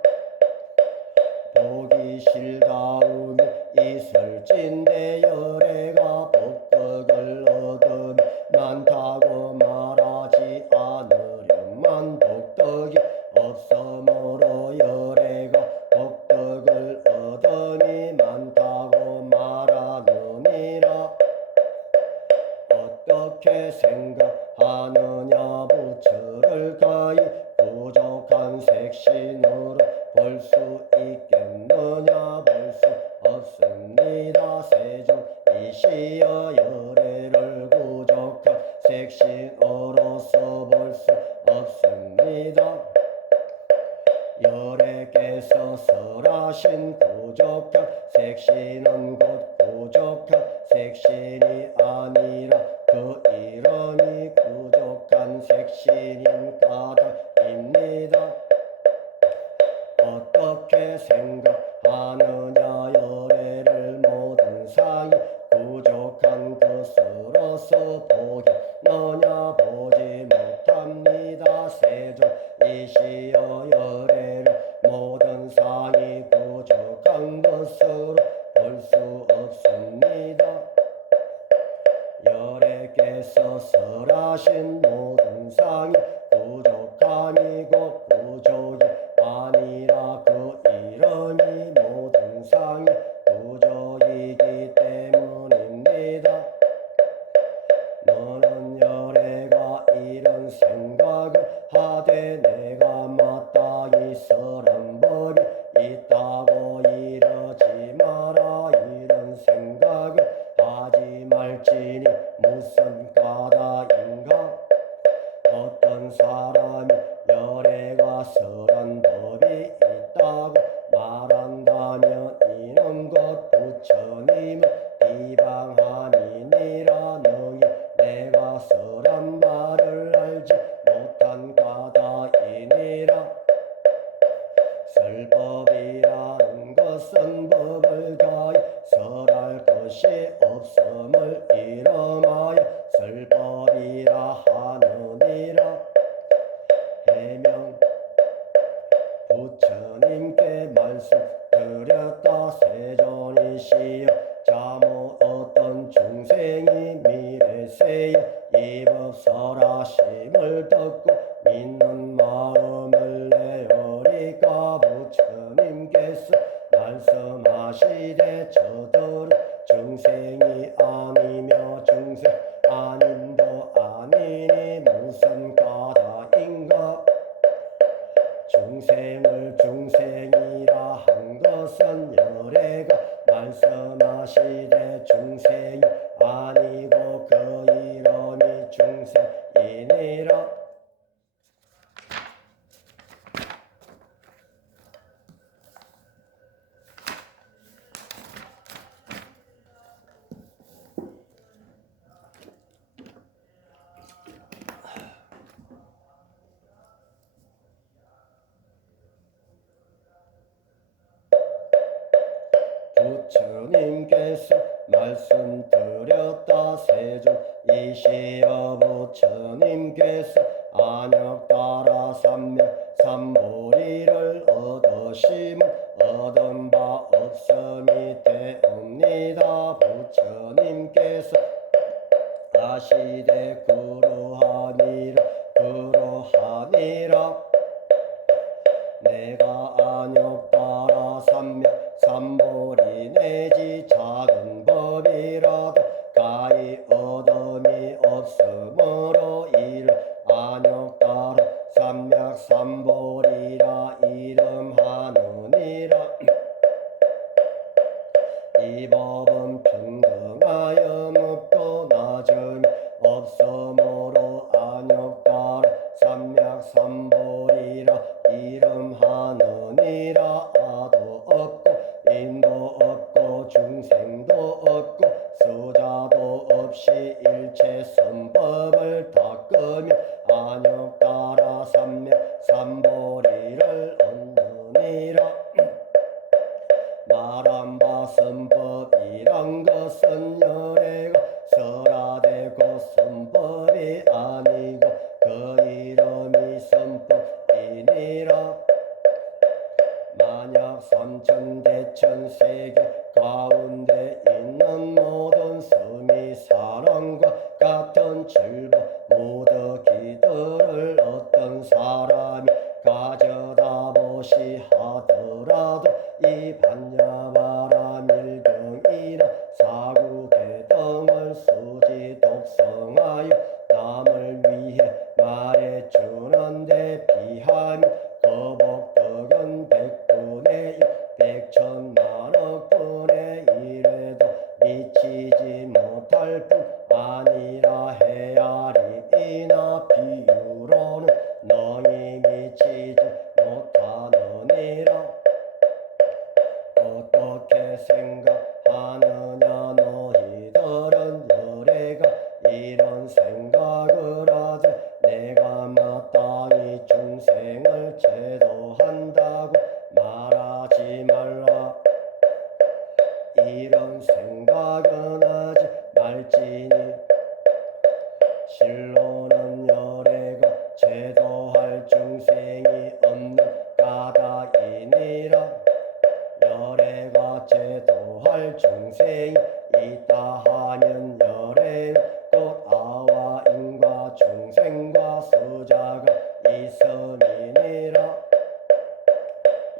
보기 싫다움이 있을진데 열애가 복덕을 얻은 많다고 말하지 않으련만 복덕이 없으므로 열애가 복덕을 얻으니 많다고 말하느니라. 어떻게 생각하느냐 부처를 가히 부족한 색신으로 볼 수 있겠느냐 볼 수 없습니다. 세존이시여 열애를 부족한 색신으로서 볼 수 없습니다. 열애께서 설하신 부족한 색신은 곧 부족한 색신이 아니라 그 이름이 부족한 색신인 까닭입니다. 어떻게 생각하느냐 열애를 모든 상이 부족한 것으로서 보겠느냐 보지 못합니다. 세존이시여 열애를 모든 상이 부족한 것으로 볼 수 없습니다. 열애께서 설하신 모든 상이 부족함이고 부족이 아니라 그 이름이 모든 상이 부족이기 때문입니다. 너는 열애가 이런 생각을 하되 내가 마땅히 설한 법이 있다고 이러지 마라. 이런 생각을 하지 말지니 무슨 까닭인가. 어떤 사람이 열애가 설한 법이 있다고 말한다면 이는 것 부처님을 비방함이니라. 너희 내가 설한 말을 알지 못한 까닭이니라. 설법이라는 것은 법을 가히 설할 것이 없음을 이름하여 설법이라 하느니라. 해명 부처님께 말씀 드렸다. 세존이시여 자모 어떤 중생이 미래세에 이 법 설하심을 듣고 믿는 마음을 내어리까 부처님께서 말씀하시되 저들은 중생이 아니며 중생 아님도 아니 섭니다 세존이시여 부처님께서 안역 따라 삼보리를 얻으심은 얻은 바 없음이 되옵니다. 부처님께서 아시되 그러하니라 내가 안역 따라 삼보리 내지 작은 법이라도 가히 얻음이 없으므로 이를 안역 따라 삼보리라 이름하느니라. 이 법은 평등하여 묻고 낮음이 없으므로 안역 따라 삼보리라 이름하느니라. 아도 없고 인도 없고 중생도 없고 수자도 없이 일체 선법을 닦으며 안역 따라 삼보리를 얻느니라. 말한 바 선법이란 것은 열애가 설하되고 선법이 아니고 그 이름이 선법이니라. 만약 삼천대천세계 가운데 있는 모든 섬이 사람과 같은 즐거움 무더기들을 어떤 사람이 가져다 보시 하더라도 이 반야바람 일경이라 사구계등을 수지 독성하여 남을 위해 말해주는데 비하면 거복덕은 백분의 일 백천만억분의 일에도 미치지 못할 뿐 아니라 헤아리이나 비유로는 너희 미치지 못하느니라. 어떻게 생각하느냐 너희들은 열애가 이런 생각을 하되 내가 마땅히 중생을 제도한다고 말하지 말라. 이런 생각은 하지 말지니 실로는 열애가 제도할 중생이 없는 까닭이니라. 열애가 제도할 중생이 있다 하면 열애는 곧 아와인과 중생과 수자가 있음이니라.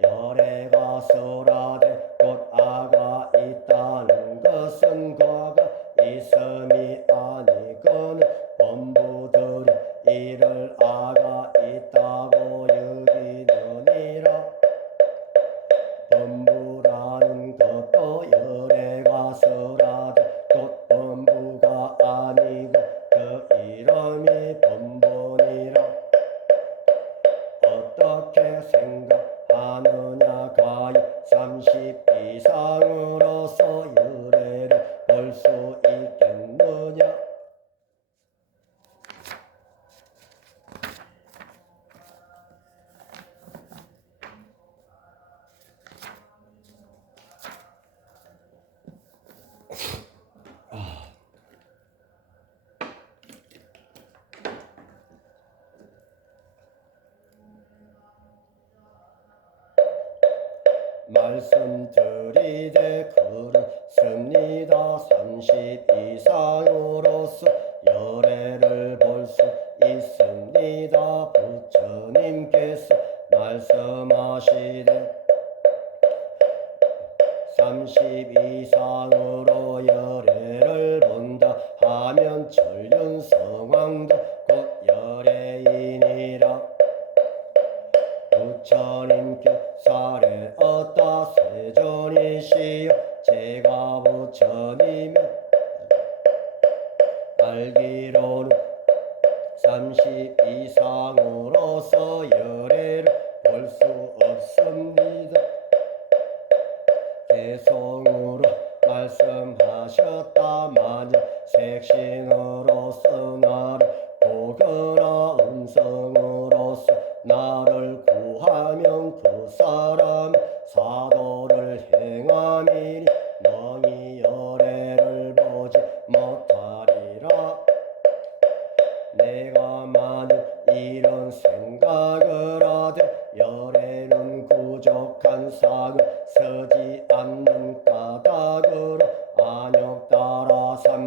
열애가 설하되 곧 아가 있다는 것은 과가 있음이 아니거늘 범부들이 이를 아가 있다고 여기느니라. 범부라는 것도 열애가 설하되 곧 범부가 아니고 그 이름이 범부니라. 어떻게 생각하느냐 가히 30 이상으로서 열애를 볼 수 있겠느냐. 말씀드리되 그렇습니다. 30 이상으로서 열애를 볼 수 있습니다. 부처님께서 말씀하시되 30 이상으로 열애를 본다 하면 전륜성왕도 곧 열애이니라. 부처님께 사례었다 세존이시여 제가 부처님의 알기로는 30 이상으로서 열애를 볼 수 없습니다. 개성으로 말씀하셨다. 만약 색신으로서 나를 보거나 음성으로서 나를 구하면 그 사람 사도를 행함이니 너희 열애를 보지 못하리.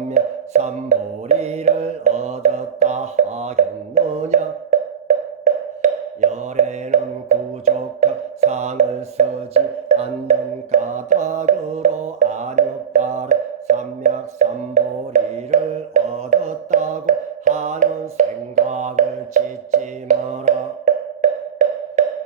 삼명 삼보리를 얻었다 하겠느냐. 열에는 부족한 상을 쓰지 않는 까닭으로 안욕따라 삼맥삼보리를 얻었다고 하는 생각을 짓지 마라.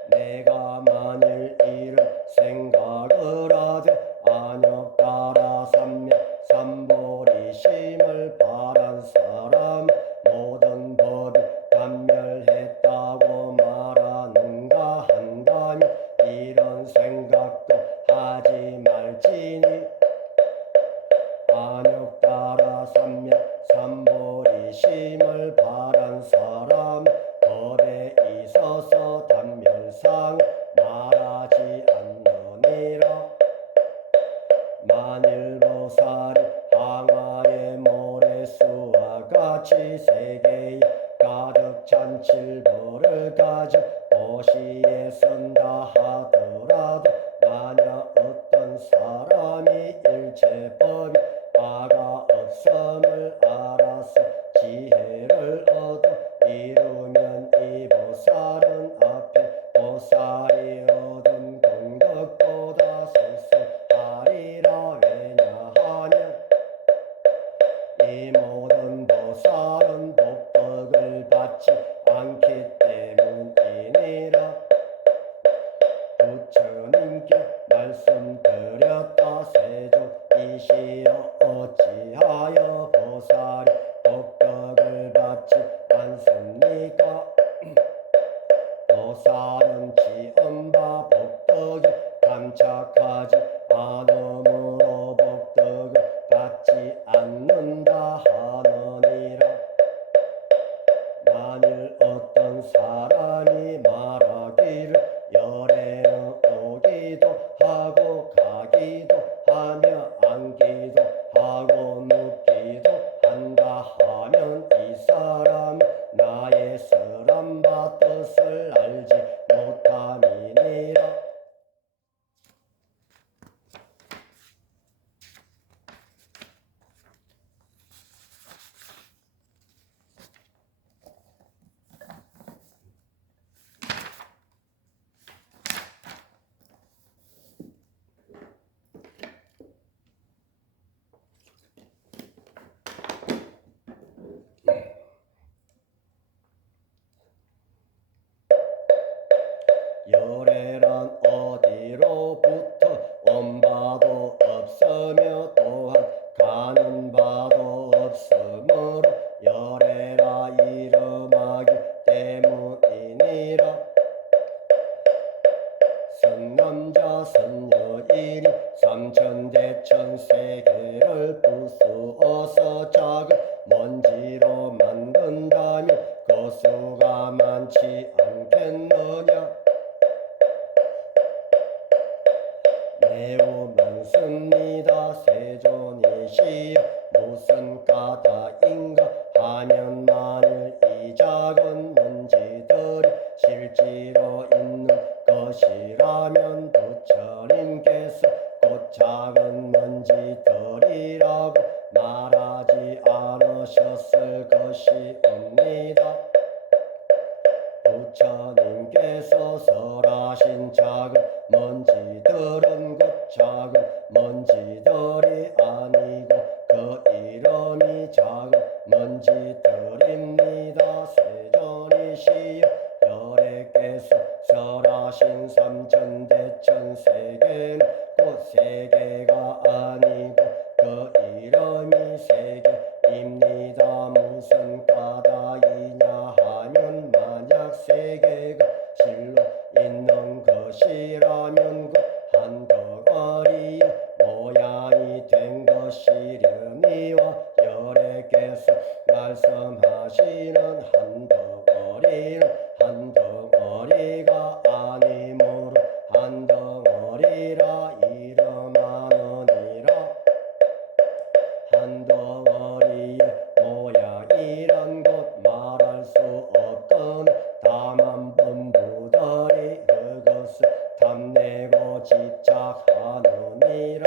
내가 만일 이런 생각을 하되 안욕따라 삼맥삼보리심을 바란 사람 모든 법이 단멸했다고 말하는가 한다면 이런 생각도 하지 말지니. 안욕따라 삼맥삼보리심을 바란 사람 법에 있어서 단멸상 말하지 않느니라. 만일 보살이 항아의 모래수와 같이 세계에 가득 찬 칠보를 가져 도시에 선다 하더라도 만약 어떤 사람이 일체법이 아가 없음을 알아서 지혜를 얻어 이루면 이 보살은 앞에 보살이 얻은功德보다 sulsul하리라. 왜냐하면 이 모든 보살은 복덕을 받지 않기 때문이니라. 부처님께 말씀드렸다. 세존이시여 어찌하여 보살이 복덕을 받지 않습니까? 보살은 지엄바 복덕에 감착하지 않으므로 복덕을 받지 않는다 하느니라. 만일 어떤 사람이 말하기를 열에는 오기도 하고 가기도 하며 앉기도 하고 눕기도 한다 하면 이 사람 나의 설한바 뜻을 알지 못함이니라. 열애란 어디로부터 온 바도 없으며 또한 가는 바도 없으므로 열애라 이름하기 때문이니라. 선남자 선여인이 삼천대천 세계를 부수어서 작은 먼지로 만든다면 그 수가 많지 않겠느냐. 매우 많습니다. 세존이시여 무슨 까닭인가 하면 만일 이 작은 먼지들이 실제로 있는 것이라면 부처님께서 곧 작은 먼지들이라고 말하지 않으셨을 것이옵니다. 부처님께서 설하신 작은 먼지들은 곧 작은 먼지들이 아니고 그 이름이 작은 먼지들입니다. 세존이시여 열애께서 설하신 삼천대천 세계는 곧 세계가 아니고 그 이름이 세계입니다. 무슨 까닭이냐 하면 만약 세계가 실로 있는 것이라면 그 한덩어리의 모양이 된 것이려니와 열애께서 말씀하시는 한덩어리는 한덩어리가 아니므로 한덩어리라 이름하느니라. 한덩어리의 모양이란 것 말할 수 없거늘 다만 본부들이 그것을 탐내고 집착하느니라.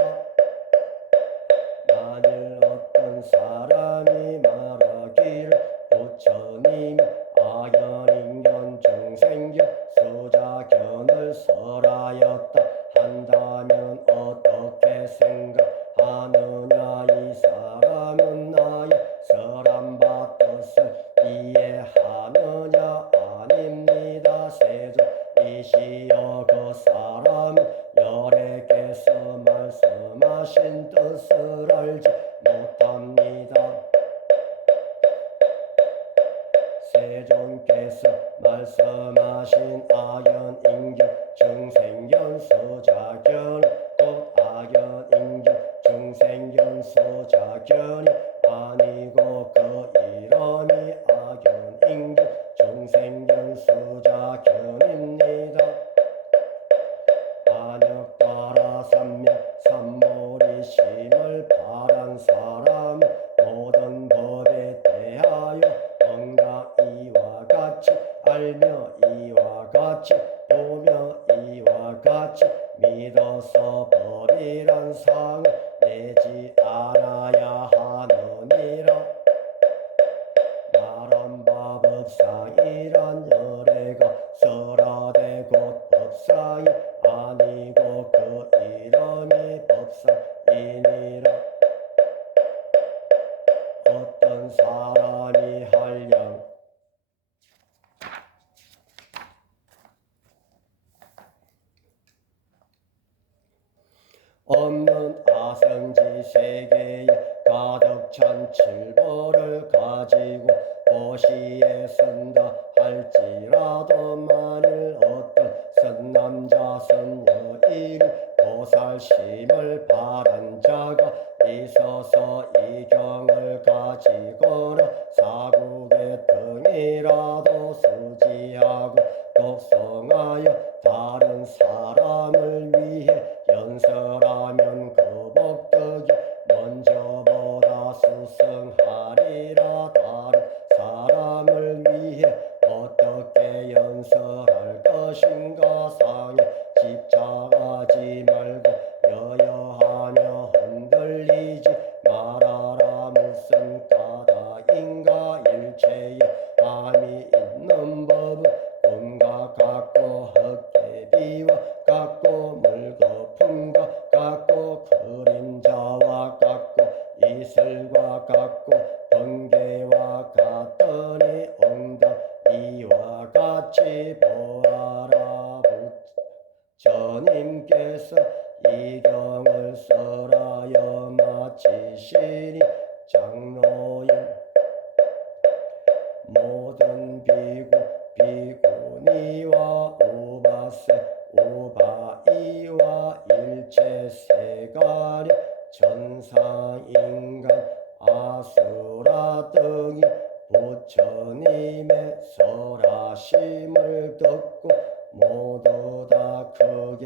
만일 어떤 사람 사람이 말하기를 부처님이 악연인견 중생견 수자견을 설하였다 한다면 어떻게 생각하느냐. 이 사람은 나의 설한 뜻을 이해하느냐. 아닙니다. 세존이시여 그 사람은 열애께서 말씀하신 뜻을 알지 못합니다. 세존께서 말씀하신 악연인견 중생견 수자견 곧 악연인견 중생견 수자견이 아니고 그 이름이 악연인견 중생견 수자견입니다. 안역따라 삼명 삼모리심을 바란 사람 모든 법에 대하여 응가 이와 같이 알며 이와 같이 보며 이와 같이 믿어서 법이란 상을 내지 않아야 하느니라. 말한 바 법상이란 열애가 설하되 곧 법상이 아니고 그 이름이 법상이니라. 어떤 사람이 한량 없는 아성지 세계에 가득 찬 칠보를 가지고 도시에 쓴다 할지라도 만일 어떤 선남자 선여인이 보살심을 바란 자가 있어서 이 경을 가지거나 사국의 등이라도 수지하고 독송하여 다른 사람을 위해 연설하면 그 복덕이 먼저보다 수승하리라. 다른 사람을 위해 어떻게 연설할 것인가 상에 집착하지 말고 여여하며 흔들리지 말아라. 무슨 까닭인가. 일체에 함이 있는 법은 꿈과 같고 헛개비와 같고 물거품과 같고 그림자와 같고 이슬과 같고 번개와 같더니 응답 이와 같이 보아라. 부처님께서 이 경을 설하여 마치시니 장로인 모든 비구 비구니와 우바세 우바이와 일체 세가리 천상인간 아수라 등이 부처님의 설하심을 듣고 모두 다 크게